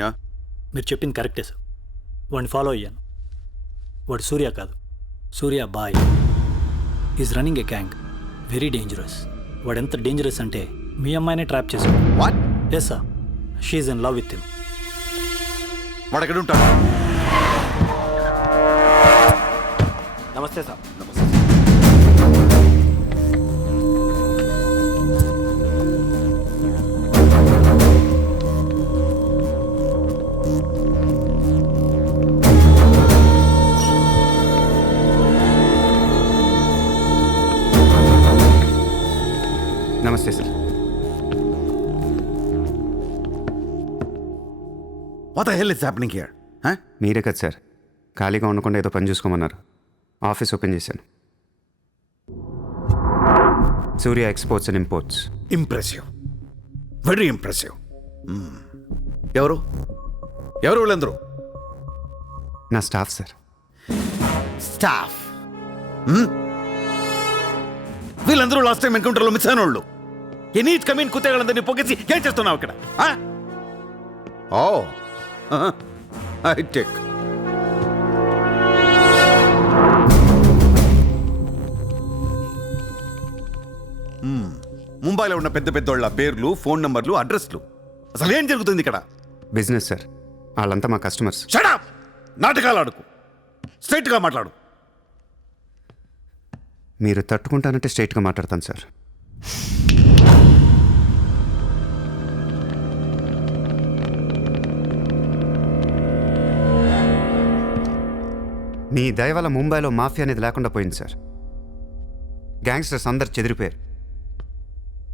Yeah మీరు చెప్పింది కరెక్టే సార్. వాడిని ఫాలో అయ్యాను. వాడు సూర్య కాదు, Surya boy. Is running a gang, very dangerous. వాడు ఎంత డేంజరస్ అంటే మీ అమ్మాయినే ట్రాప్ చేశాడు. What? Yes sir, she's in love with him. వాడు ఎక్కడ ఉంటాడు? నమస్తే సార్. నమస్తే. నమస్తే sir. What the hell is happening here? మీరే కదా సార్ ఖాళీగా ఉండకుండా ఏదో పని చూసుకోమన్నారు. ఆఫీస్ ఓపెన్ చేశాను. Surya exports and imports. Impressive, very impressive. ఎవరు ఎవరు వీళ్ళందరూ? నా స్టాఫ్ సార్. స్టాఫ్? వీళ్ళందరూ లాస్ట్ టైం ఎన్కౌంటర్లో మిస్ అయిన వాళ్ళు. ఎనీట్ కమీన్ కుత్తేగాళ్ళందరినీ పొగేసి ఏం చేస్తున్నావు ఇక్కడ? ఓ ఐ టేక్. ముంబైలో ఉన్న పెద్ద పెద్దోళ్ళ పేర్లు, ఫోన్ నంబర్లు, అడ్రస్లు. అసలు ఏం జరుగుతుంది ఇక్కడ? Business sir. వాళ్ళంతా మా కస్టమర్స్. Shut up! నాటకాలు ఆడుకు, స్ట్రైట్గా మాట్లాడు. మీరు తట్టుకుంటానంటే స్ట్రైట్గా మాట్లాడతాను సార్. మీ దయ వల్ల ముంబైలో మాఫియా అనేది లేకుండా పోయింది సార్. గ్యాంగ్స్టర్స్ అందరు చెదిరిపోయారు.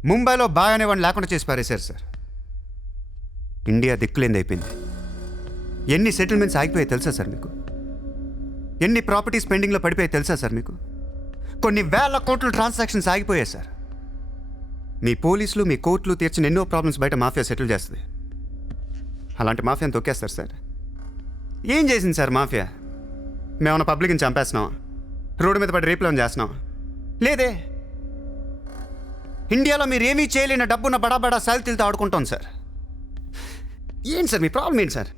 ముంబైలో బాయ్ అనేవాడిని లేకుండా చేసి పారేశారు సార్. ఇండియా దిక్కులేంది అయిపోయింది. ఎన్ని సెటిల్మెంట్స్ ఆగిపోయాయి తెలుసా సార్ మీకు? ఎన్ని ప్రాపర్టీస్ పెండింగ్లో పడిపోయాయి తెలుసా సార్ మీకు? కొన్ని వేల కోట్ల ట్రాన్సాక్షన్స్ ఆగిపోయాయి సార్. మీ పోలీసులు, మీ కోర్టులు తీర్చిన ఎన్నో ప్రాబ్లమ్స్ బయట మాఫియా సెటిల్ చేస్తుంది. అలాంటి మాఫియాని తొక్కేస్తారు సార్. ఏం చేసింది సార్ మాఫియా? మేమన్నా పబ్లిక్ని చంపేస్తున్నాం, రోడ్డు మీద పడి రేపులను చేస్తున్నాం? లేదే. ఇండియాలో మీరు ఏమీ చేయలేని డబ్బున్న బడా సాల్తీలతో ఆడుకుంటాం సార్. ఏంటి సార్ మీ ప్రాబ్లం ఏంటి సార్?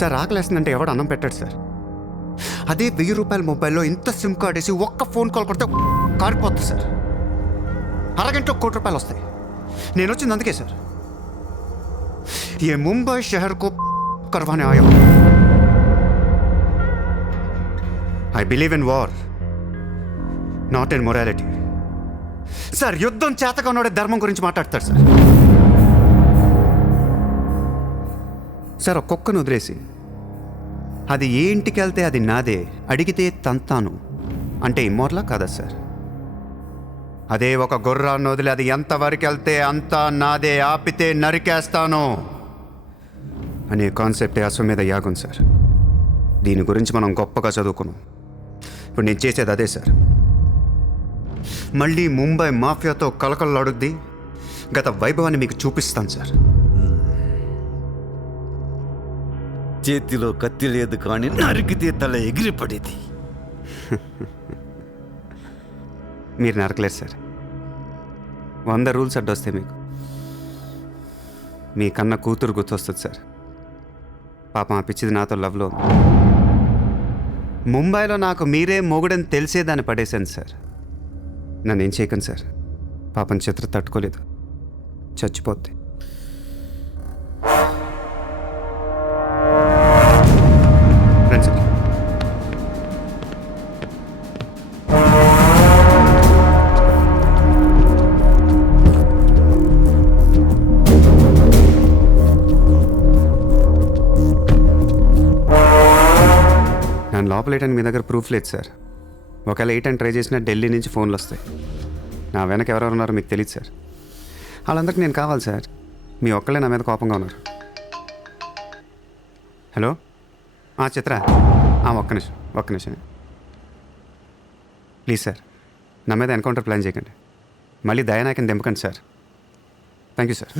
సార్ ఆకలేస్తుందంటే ఎవడు అన్నం పెట్టాడు సార్. అదే 1000 రూపాయల మొబైల్లో ఇంత సిమ్ కార్డ్ వేసి ఒక్క ఫోన్ కాల్ కొడితే కారిపోతుంది సార్. అరగంటలో 1 కోటి రూపాయలు వస్తాయి. నేను వచ్చింది అందుకే సార్. ये मुंबई शहर को करवाने आया हूं. I believe in war, not in morality. Sir యుద్ధం చేతగా ఉన్నోడే ధర్మం గురించి మాట్లాడతారు సార్. సార్ ఒక కుక్కను వదిలేసి అది ఏ ఇంటికి వెళ్తే అది నాదే, అడిగితే తంతాను అంటే ఇమ్మోర్లా కాదా సార్? అదే ఒక గుర్రాన్ని వదిలి అది ఎంతవరకు వెళ్తే అంతా నాదే, ఆపితే నరికేస్తాను అనే కాన్సెప్టే అశ్వమేధ యాగం సార్. దీని గురించి మనం గొప్పగా చదువుకున్నాం. ఇప్పుడు నేను చేసేది అదే సార్. మళ్ళీ ముంబై మాఫియాతో కలకలలాడుద్ది గత వైభవాన్ని మీకు చూపిస్తాను సార్. చేతిలో కత్తి లేదు కానీ నరికితే తల ఎగిరిపడేది. మీరు నరకలేరు సార్. 100 రూల్స్ అడ్డొస్తాయి మీకు. మీ కన్న కూతురు గుర్తొస్తుంది సార్. పాపం ఆ పిచ్చిది నాతో లవ్లో ఉంది. ముంబైలో నాకు మీరే మొగుడని తెలిసేదాన్ని పడేశాను సార్. నన్ను ఏం చేయకండి సార్. పాపం చిత్ర తట్టుకోలేదు, చచ్చిపోద్ది. రండి సార్. నన్ను లోపలేయడానికి మీ దగ్గర ప్రూఫ్ లేదు సార్. ఒకవేళ 8 అని ట్రై చేసినా ఢిల్లీ నుంచి ఫోన్లు వస్తాయి. నా వెనక ఎవరెవరు ఉన్నారో మీకు తెలియదు సార్. వాళ్ళందరికీ నేను కావాలి సార్. మీ ఒక్కళ్ళే నా మీద కోపంగా ఉన్నారు. హలో చిత్ర, ఒక్క నిమిషం ప్లీజ్ సార్. నా మీద ఎన్కౌంటర్ ప్లాన్ చేయకండి. మళ్ళీ దయానాయకని దింపకండి sir. Thank you sir.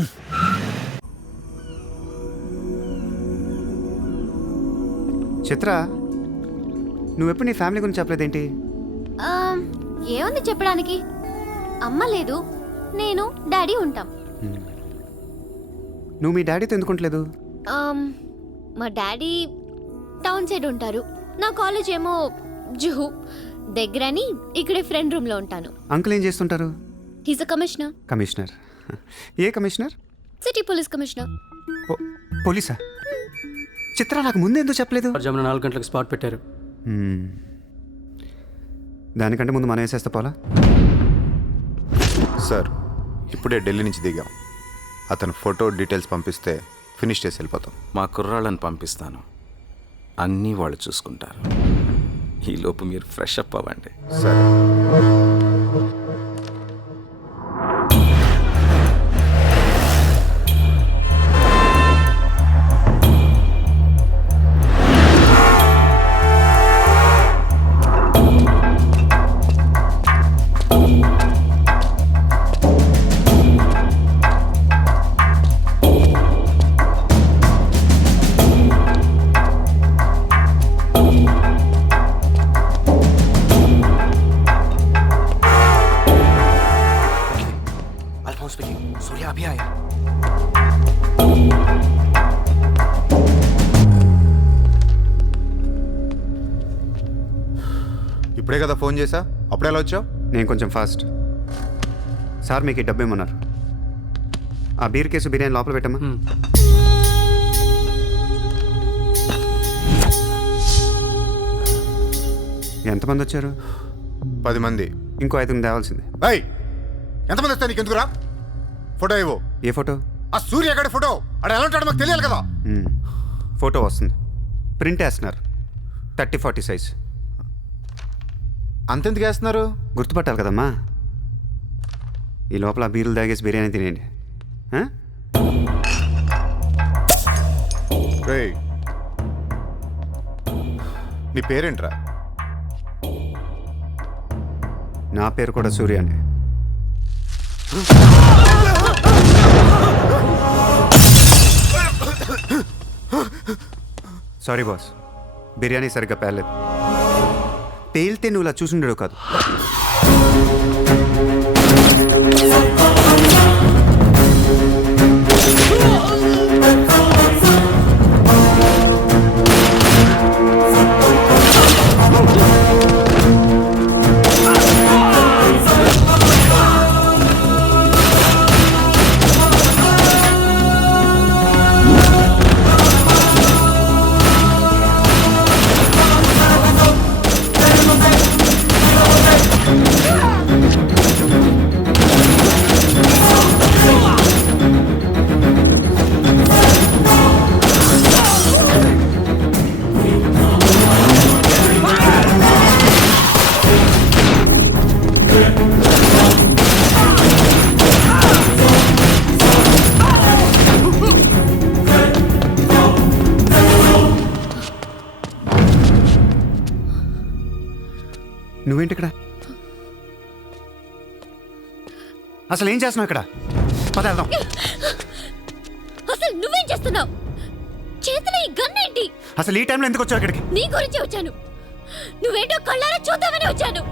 Chitra, నువ్వెప్పుడు నీ ఫ్యామిలీ గురించి చెప్పలేదేంటి? ఏముంది చెప్పడానికి? అమ్మ లేదు, నేను డాడీ ఉంటాం. నువ్వు మీ డాడీతో ఎందుకుంటలేదు? మా డాడీ టౌన్ సైడ్ ఉంటారు. నా కాలేజ్ ఏమో జుహు దగ్గరని ఇక్కడే ఫ్రెండ్ రూమ్లో ఉంటాను. అంకుల్ ఏం చేస్తుంటారు? He's a commissioner. కమిషనర్? ఏ కమిషనర్? City police commissioner. పోలీసా? చిత్ర నాకు ముందు ఎందుకు చెప్పలేదు? జమున 4 గంటలకు స్పాట్ పెట్టారు. దానికంటే ముందు మనం వేసేస్తే పోలా? సార్ ఇప్పుడే ఢిల్లీ నుంచి దిగాం. అతను ఫోటో డీటెయిల్స్ పంపిస్తే ఫినిష్ చేసి వెళ్ళిపోతాం. మా కుర్రాళ్ళని పంపిస్తాను, అన్నీ వాళ్ళు చూసుకుంటారు. ఈలోపు మీరు ఫ్రెష్ అప్ అవ్వండి. సరే. సూర్య అభి ఆయా. ఇప్పుడే కదా ఫోన్ చేసా, అప్పుడే ఎలా వచ్చావు? నేను కొంచెం ఫాస్ట్. సార్ మీకు ఈ డబ్బు ఏమన్నారు? ఆ బీర్ కేసు బిర్యానీ లోపల పెట్టమ్మా. ఎంతమంది వచ్చారు? 10 మంది. ఇంకో 5 తేవాల్సింది. ఎంతమంది వస్తాయి నీకు? ఎందుకురా? ఫోటో ఇవ్వు. ఏ ఫోటో? ఆ సూర్య గడి ఫోటో. అక్కడ ఎలా ఉంటాడో మాకు తెలియాలి కదా. ఫోటో వస్తుంది, ప్రింట్ వేస్తున్నారు, 30-40 సైజ్. అంతెందుకు వేస్తున్నారు? గుర్తుపట్టాలి కదమ్మా. ఈ లోపల బీర్లు తాగేసి బిర్యానీ తినేయండి. రేయ్, నీ పేరేంట్రా? నా పేరు కూడా సూర్య అండి. సారీ బాస్, బిర్యానీ సరిగ్గా పేర్లేదు. పేలితే నువ్వు ఇలా చూసుండేడు కాదు. నువ్వేంటి ఇక్కడ? అసలు ఏం చేస్తున్నావు ఇక్కడ? పద వెళ్దాం. అసలు నువ్వేం చేస్తున్నావు? చేతిలో ఈ గన్ ఏంటి? అసలు ఈ టైంలో ఎందుకు వచ్చావు ఇక్కడికి? నీ గురించి వచ్చాను. నువ్వేంటో కళ్ళారా చూద్దామని వచ్చాను.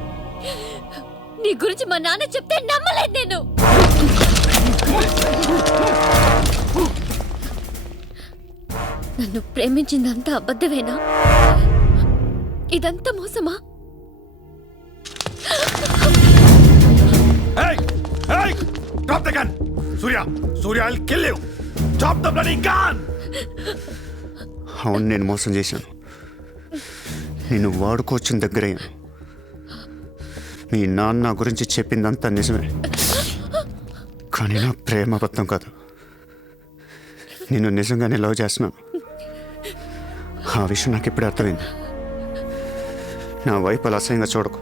నీ గురించి మా నాన్న చెప్తే నమ్మలేదు నేను. నన్ను ప్రేమించిందంతా అబద్ధమేనా? ఇదంతా మోసమా? Drop the gun! Surya! Surya, I'll kill you! Drop the bloody gun! అవును, నేను మోసం చేశాను. నేను వాడుకోవచ్చిన దగ్గరయ్యాను. మీ నాన్న గురించి చెప్పిందంతా నిజమే, కానీ నా ప్రేమ అబద్ధం కాదు. నేను నిజంగానే లవ్ చేస్తున్నాను. ఆ విషయం నాకు ఇప్పుడే అర్థమైంది. నా వైపు అలా అసహ్యంగా చూడకు,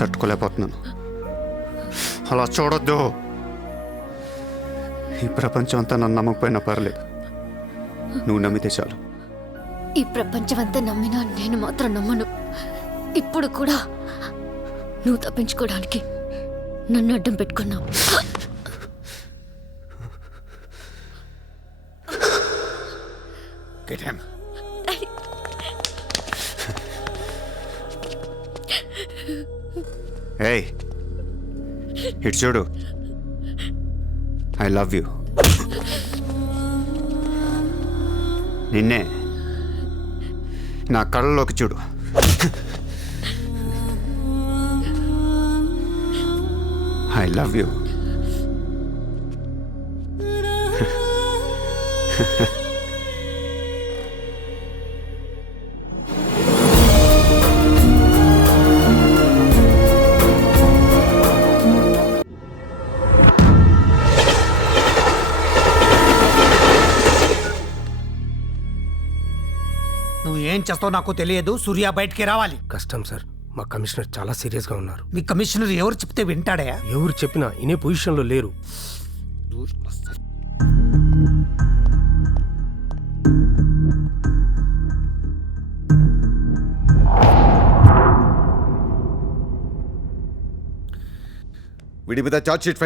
తట్టుకోలేకపోతున్నాను. అలా చూడొద్దు. ఈ ప్రపంచం అంతా నన్ను నమ్మకపోయినా పర్లేదు, నువ్వు నమ్మితే చాలు. ఈ ప్రపంచం అంతా నమ్మినా నేను మాత్రం నమ్మను. ఇప్పుడు కూడా నువ్వు తప్పించుకోవడానికి నన్ను అడ్డం పెట్టుకున్నావు. Get him. ఏయ్, ఇటు చూడు. I love you. నిన్నే నా కళ్ళలోకి చూడు. I love you. నువ్వు ఏం చేస్తావు నాకు తెలియదు. సూర్య బయటికి రావాలి. కష్టం సార్, మా కమిషనర్ చాలా సీరియస్గా ఉన్నారు. మీ కమిషనర్ ఎవరు చెప్తే వింటాడయా? ఎవరు చెప్పినా ఇనే పొజిషన్లో లేరు. వీడి మీద ఛార్జ్ షీట్